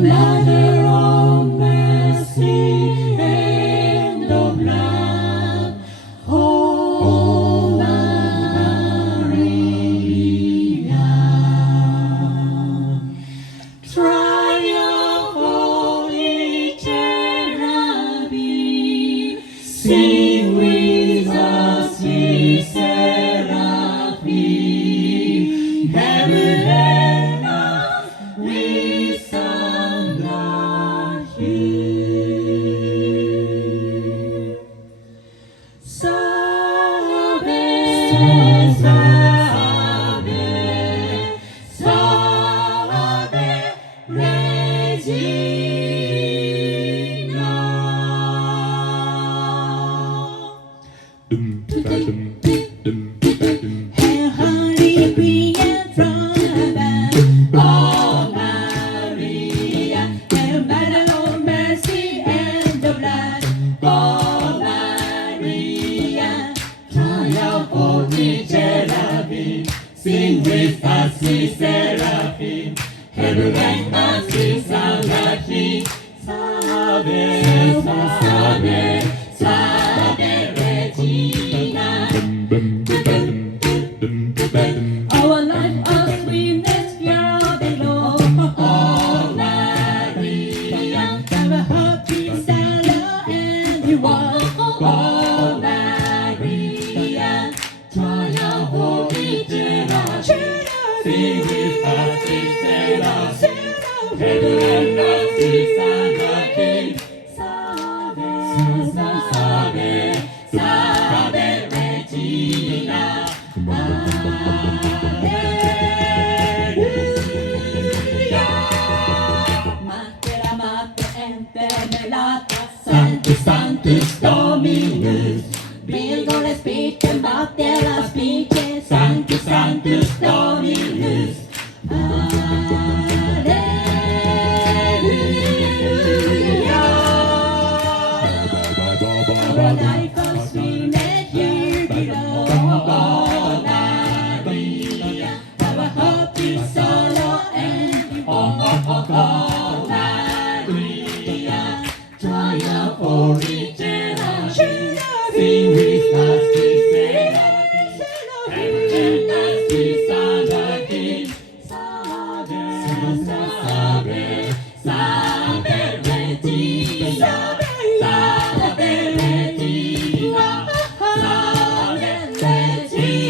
ladder of mercy and of love. Oh, Maria. Triumph, holy cherubim, sing with us, we seraphim. Heaven and earth, we thunder here. Salve, salve, salve, Regina. Hail, Holy Queen from above, oh Maria, Hail, Mother of mercy and of blood, oh Maria. Triumph, holy cherubim, sing with us, we seraphim. Heaven and earth, we thunder here. Salve, salve, salve, Regina. Our life, our sweetness, your below. Oh, Maria, our heart is sorrow and you walk. Oh, Maria, triumph, holy cherubim, sing with us, we seraphim. Heaven and earth, we thunder here. Salve, salve, salve, Regina. Mater amater enfermelata, Sanctus Sanctus Dominus, Virgole spicem mater aspice, Sanctus Sanctus Dominus. Our life was sweetness here below. Oh, Maria, our hope is sorrow and oh, Maria, triumph, holy cherubim, sing with us, we seraphim. Heaven and earth, we thunder here. Salve, salve, salve, Regina. Salve, Regina. Salve, Regina.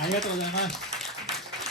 ありがとうございます。